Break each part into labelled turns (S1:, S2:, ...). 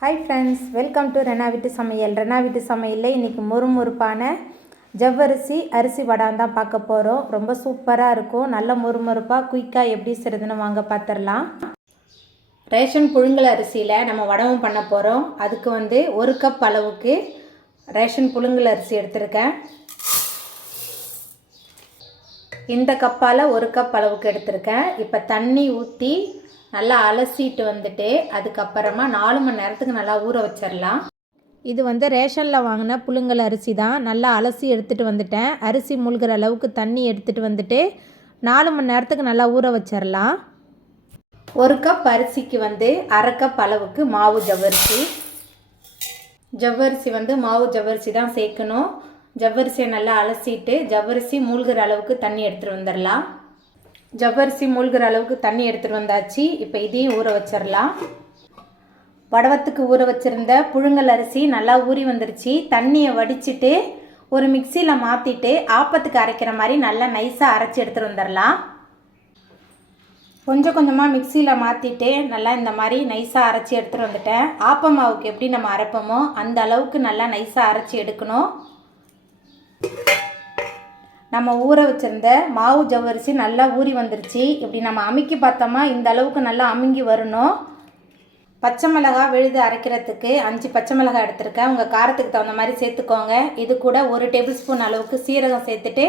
S1: Hi friends welcome to Rena வீட்டு சமையல் ரெனா வீட்டு சமையலில் இன்றைக்கி முறுமுறுப்பான ஜவ்வரிசி அரிசி வடான் தான் பார்க்க போகிறோம் ரொம்ப சூப்பராக இருக்கும். நல்ல முறுமுறுப்பாக குயிக்காக எப்படி செய்கிறதுன்னு வாங்க பார்த்துடலாம் ரேஷன் புழுங்கல் அரிசியில் நம்ம வடவும் பண்ண போகிறோம் அதுக்கு வந்து ஒரு கப் அளவுக்கு ரேஷன் புழுங்கல் அரிசி எடுத்திருக்கேன். இந்த கப்பால் ஒரு கப் அளவுக்கு எடுத்திருக்கேன். இப்போ தண்ணி ஊற்றி நல்லா அலசிட்டு வந்துட்டு அதுக்கப்புறமா நாலு மணி நேரத்துக்கு நல்லா ஊற வச்சிடலாம் இது வந்து ரேஷனில் வாங்கின புழுங்கல் அரிசி தான். நல்லா அலசி எடுத்துகிட்டு வந்துட்டேன். அரிசி மூழ்கிற அளவுக்கு தண்ணி எடுத்துகிட்டு வந்துட்டு நாலு மணி நேரத்துக்கு நல்லா ஊற வச்சிடலாம் ஒரு கப் அரிசிக்கு வந்து அரை கப் அளவுக்கு மாவு ஜவ்வரிசி. ஜவ்வரிசி வந்து மாவு ஜவ்வரிசி தான் சேர்க்கணும். ஜவ்வரிசியை நல்லா அலசிட்டு ஜவ்வரிசி மூழ்கிற அளவுக்கு தண்ணி எடுத்துகிட்டு வந்துடலாம் ஜவ்வரிசி மூழ்கிற அளவுக்கு தண்ணி எடுத்துகிட்டு வந்தாச்சு. இப்போ இதையும் ஊற வச்சிடலாம். வடவத்துக்கு ஊற வச்சுருந்த புழுங்கல் அரிசி நல்லா ஊறி வந்துருச்சு. தண்ணியை வடிச்சிட்டு ஒரு மிக்சியில் மாற்றிட்டு ஆப்பத்துக்கு அரைக்கிற மாதிரி நல்லா நைஸாக அரைச்சி எடுத்துகிட்டு வந்துடலாம். கொஞ்சம் கொஞ்சமாக மிக்சியில் மாற்றிட்டு நல்லா இந்த மாதிரி நைஸாக அரைச்சி எடுத்துகிட்டு வந்துட்டேன். ஆப்ப மாவுக்கு எப்படி நம்ம அரைப்போமோ அந்த அளவுக்கு நல்லா நைஸாக அரைச்சி எடுக்கணும். நம்ம ஊற வச்சுருந்த மாவு ஜவ்வரிசி நல்லா ஊறி வந்துருச்சு. இப்படி நம்ம அமுக்கி பார்த்தோமா இந்த அளவுக்கு நல்லா அமுங்கி வரணும். பச்சை மிளகா விழுது அரைக்கிறதுக்கு அஞ்சு பச்சை மிளகாய் எடுத்திருக்கேன். உங்கள் காரத்துக்கு தகுந்த மாதிரி சேர்த்துக்கோங்க. இது கூட ஒரு டேபிள் ஸ்பூன் அளவுக்கு சீரகம் சேர்த்துட்டு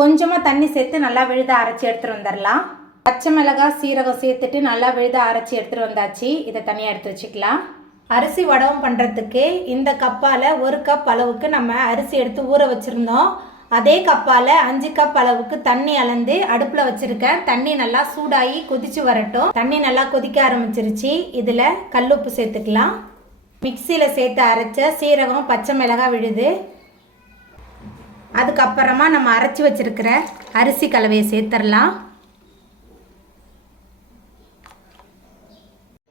S1: கொஞ்சமாக தண்ணி சேர்த்து நல்லா விழுத அரைச்சி எடுத்துகிட்டு வந்துடலாம் பச்சை மிளகாய் சீரகம் சேர்த்துட்டு நல்லா விழுத அரைச்சி எடுத்துகிட்டு வந்தாச்சு. இதை தனியாக எடுத்து வச்சுக்கலாம். அரிசி வடவும் பண்ணுறதுக்கு இந்த கப்பால் ஒரு கப் அளவுக்கு நம்ம அரிசி எடுத்து ஊற வச்சுருந்தோம். அதே கப்பால் அஞ்சு கப் அளவுக்கு தண்ணி அளந்து அடுப்பில் வச்சுருக்கேன். தண்ணி நல்லா சூடாகி கொதிச்சு வரட்டும். தண்ணி நல்லா கொதிக்க ஆரம்பிச்சிருச்சு. இதில் கல்லுப்பு சேர்த்துக்கலாம். மிக்சியில் சேர்த்து அரைச்ச சீரகம் பச்சை மிளகாய் விழுது. அதுக்கப்புறமா நம்ம அரைச்சி வச்சுருக்கிற அரிசி கலவையை சேர்த்துடலாம்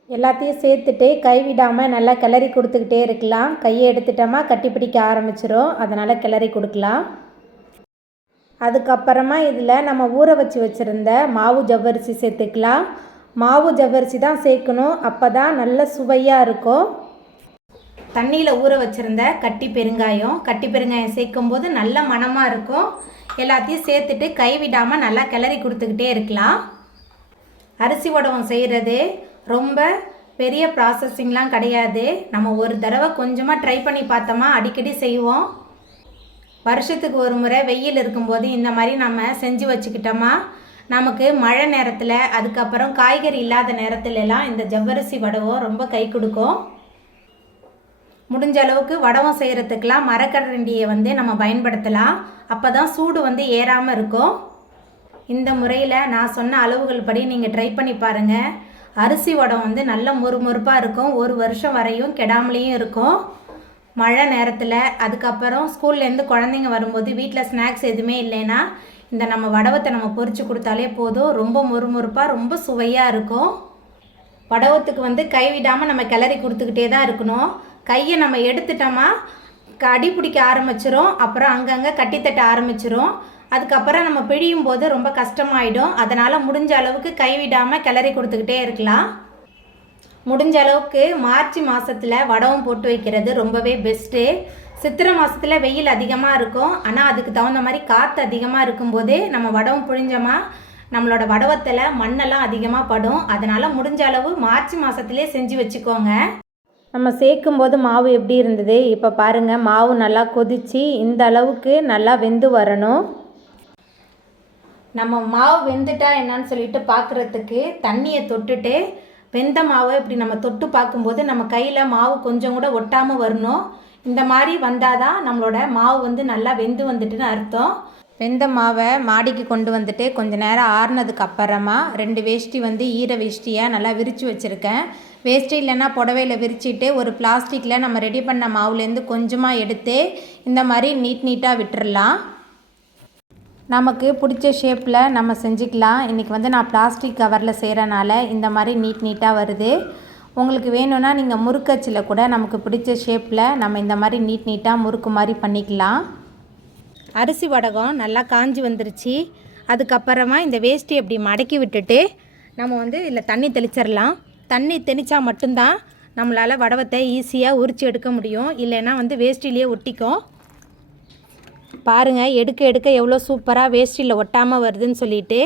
S1: எல்லாத்தையும் சேர்த்துட்டு கைவிடாமல் நல்லா கிளறி கொடுத்துக்கிட்டே இருக்கலாம். கையை எடுத்துட்டோமா கட்டி பிடிக்க ஆரம்பிச்சிடும் அதனால் கிளறி கொடுக்கலாம். அதுக்கப்புறமா இதில் நம்ம ஊற வச்சு வச்சுருந்த மாவு ஜவ்வரிசி சேர்த்துக்கலாம். மாவு ஜவ்வரிசி தான் சேர்க்கணும். அப்போ தான் நல்ல சுவையாக இருக்கும். தண்ணியில் ஊற வச்சுருந்த கட்டி பெருங்காயம். கட்டி பெருங்காயம் சேர்க்கும்போது நல்ல மணமாக இருக்கும். எல்லாத்தையும் சேர்த்துட்டு கைவிடாமல் நல்லா கிளறி கொடுத்துக்கிட்டே இருக்கலாம். அரிசி உடவம் செய்கிறது ரொம்ப பெரிய ப்ராசஸிங்லாம் கிடையாது. நம்ம ஒரு தடவை கொஞ்சமாக ட்ரை பண்ணி பார்த்தோமா? அடிக்கடி செய்வோம். வருஷத்துக்கு ஒரு முறை வெயில் இருக்கும்போது இந்த மாதிரி நம்ம செஞ்சு வச்சுக்கிட்டோமா? நமக்கு மழை நேரத்தில் அதுக்கப்புறம் காய்கறி இல்லாத நேரத்துலலாம் இந்த ஜவ்வரிசி வடவம் ரொம்ப கை கொடுக்கும். முடிஞ்ச அளவுக்கு வடவம் செய்கிறதுக்கெலாம் மரக்கரண்டியை வந்து நம்ம பயன்படுத்தலாம். அப்போ தான் சூடு வந்து ஏறாமல் இருக்கும். இந்த முறையில் நான் சொன்ன அளவுகள் படி நீங்கள் ட்ரை பண்ணி பாருங்கள் அரிசி வடம் வந்து நல்ல மொறுமொறுப்பாக இருக்கும். ஒரு வருஷம் வரையும் கெடாமலேயும் இருக்கும். மழை நேரத்தில் அதுக்கப்புறம் ஸ்கூல்லேருந்து குழந்தைங்க வரும்போது வீட்டில் ஸ்நாக்ஸ் எதுவுமே இல்லைன்னா இந்த நம்ம வடவத்தை நம்ம பொறிச்சு கொடுத்தாலே போதும். ரொம்ப மொறுமொறுப்பாக ரொம்ப சுவையாக இருக்கும். வடவத்துக்கு வந்து கைவிடாமல் நம்ம கிளறி கொடுத்துக்கிட்டே தான் இருக்கணும். கையை நம்ம எடுத்துட்டோமா அடி பிடிக்க ஆரம்பிச்சிரும். அப்புறம் அங்கங்கே கட்டித்தட்ட ஆரம்பிச்சிரும். அதுக்கப்புறம் நம்ம பிழியும் போது ரொம்ப கஷ்டமாயிடும். அதனால் முடிஞ்ச அளவுக்கு கைவிடாமல் கிளறி கொடுத்துக்கிட்டே இருக்கலாம். முடிஞ்ச அளவுக்கு மார்ச் மாதத்தில் வடவும் போட்டு வைக்கிறது ரொம்பவே பெஸ்ட்டு சித்திரை மாதத்தில் வெயில் அதிகமாக இருக்கும். ஆனால் அதுக்கு தகுந்த மாதிரி காற்று அதிகமாக இருக்கும்போது நம்ம வடவும் புழிஞ்சோமா நம்மளோட வடவத்தில் மண்ணெல்லாம் அதிகமாக படும். அதனால் முடிஞ்ச அளவு மார்ச் மாதத்துலேயே செஞ்சு வச்சுக்கோங்க. நம்ம சேர்க்கும் போது மாவு எப்படி இருந்தது? இப்போ பாருங்கள் மாவு நல்லா கொதித்து இந்த அளவுக்கு நல்லா வெந்து வரணும். நம்ம மாவு வெந்துட்டா என்னன்னு சொல்லிட்டு பார்க்குறதுக்கு தண்ணியை தொட்டுட்டு வெந்த மாவை இப்படி நம்ம தொட்டு பார்க்கும்போது நம்ம கையில் மாவு கொஞ்சம் கூட ஒட்டாமல் வரணும். இந்த மாதிரி வந்தால் தான் நம்மளோட மாவு வந்து நல்லா வெந்து வந்துட்டுன்னு அர்த்தம். வெந்த மாவை மாடிக்கு கொண்டு வந்துட்டு கொஞ்ச நேரம் ஆறுனதுக்கு அப்புறமா ரெண்டு வேஷ்டி வந்து ஈர வேஷ்டியாக நல்லா விரித்து வச்சுருக்கேன். வேஷ்டி இல்லைன்னா புடவையில் விரிச்சிட்டு ஒரு பிளாஸ்டிக்கில் நம்ம ரெடி பண்ண மாவுலேருந்து கொஞ்சமாக எடுத்து இந்த மாதிரி நீட் நீட்டாக விட்டுடலாம் நமக்கு பிடிச்ச ஷேப்பில் நம்ம செஞ்சுக்கலாம். இன்றைக்கி வந்து நான் பிளாஸ்டிக் கவரில் செய்கிறனால இந்த மாதிரி நீட் நீட்டாக வருது. உங்களுக்கு வேணும்னா நீங்கள் முறுக்கச்சில் கூட நமக்கு பிடிச்ச ஷேப்பில் நம்ம இந்த மாதிரி நீட் நீட்டாக முறுக்கு மாதிரி பண்ணிக்கலாம். அரிசி வடகம் நல்லா காஞ்சி வந்துருச்சு. அதுக்கப்புறமா இந்த வேஷ்டி அப்படி மடக்கி விட்டுட்டு நம்ம வந்து இதில் தண்ணி தெளிச்சிடலாம் தண்ணி தெளித்தா மட்டும்தான் நம்மளால் வடவத்தை ஈஸியாக உரித்து எடுக்க முடியும். இல்லைன்னா வந்து வேஷ்டிலேயே ஒட்டிக்கும். பாருங்கள் எடுக்க எடுக்க எவ்வளோ சூப்பராக வேஷ்டியில் ஒட்டாமல் வருதுன்னு சொல்லிட்டு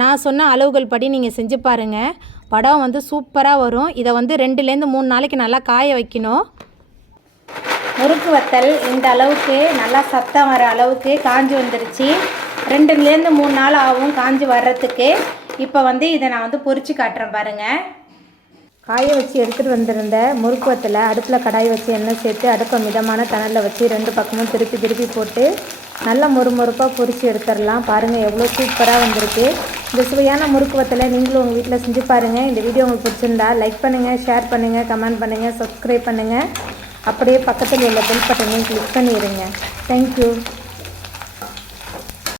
S1: நான் சொன்ன அளவுகள் படி நீங்கள் செஞ்சு பாருங்கள் படம் வந்து சூப்பராக வரும். இதை வந்து ரெண்டுலேருந்து மூணு நாளைக்கு நல்லா காய வைக்கணும். முறுக்கு வத்தல் இந்த அளவுக்கு நல்லா சத்தம் வர அளவுக்கு காஞ்சி வந்துருச்சு. ரெண்டுலேருந்து மூணு நாள் ஆகும் காஞ்சி வர்றதுக்கு. இப்போ வந்து இதை நான் வந்து பொறிச்சு காட்டுறேன் பாருங்கள் காய வச்சு எடுத்துகிட்டு வந்திருந்த முறுக்குவத்தில் அடுப்பில் கடாய் வச்சு எண்ணெய் சேர்த்து அடுப்பை மிதமான தணலில் வச்சு ரெண்டு பக்கமும் திருப்பி திருப்பி போட்டு நல்லா மொறுமொறுப்பாக பொரித்து எடுத்துடலாம். பாருங்கள் எவ்வளோ சூப்பராக வந்திருக்கு. இந்த சுவையான முறுக்கு வத்தலை நீங்களும் உங்கள் வீட்டில் செஞ்சு பாருங்கள் இந்த வீடியோ உங்களுக்கு பிடிச்சிருந்தா லைக் பண்ணுங்கள் ஷேர் பண்ணுங்கள் கமெண்ட் பண்ணுங்கள் சப்ஸ்கிரைப் பண்ணுங்கள் அப்படியே பக்கத்தில் உள்ள பெல் பட்டனையும் கிளிக் பண்ணிடுங்க தேங்க்யூ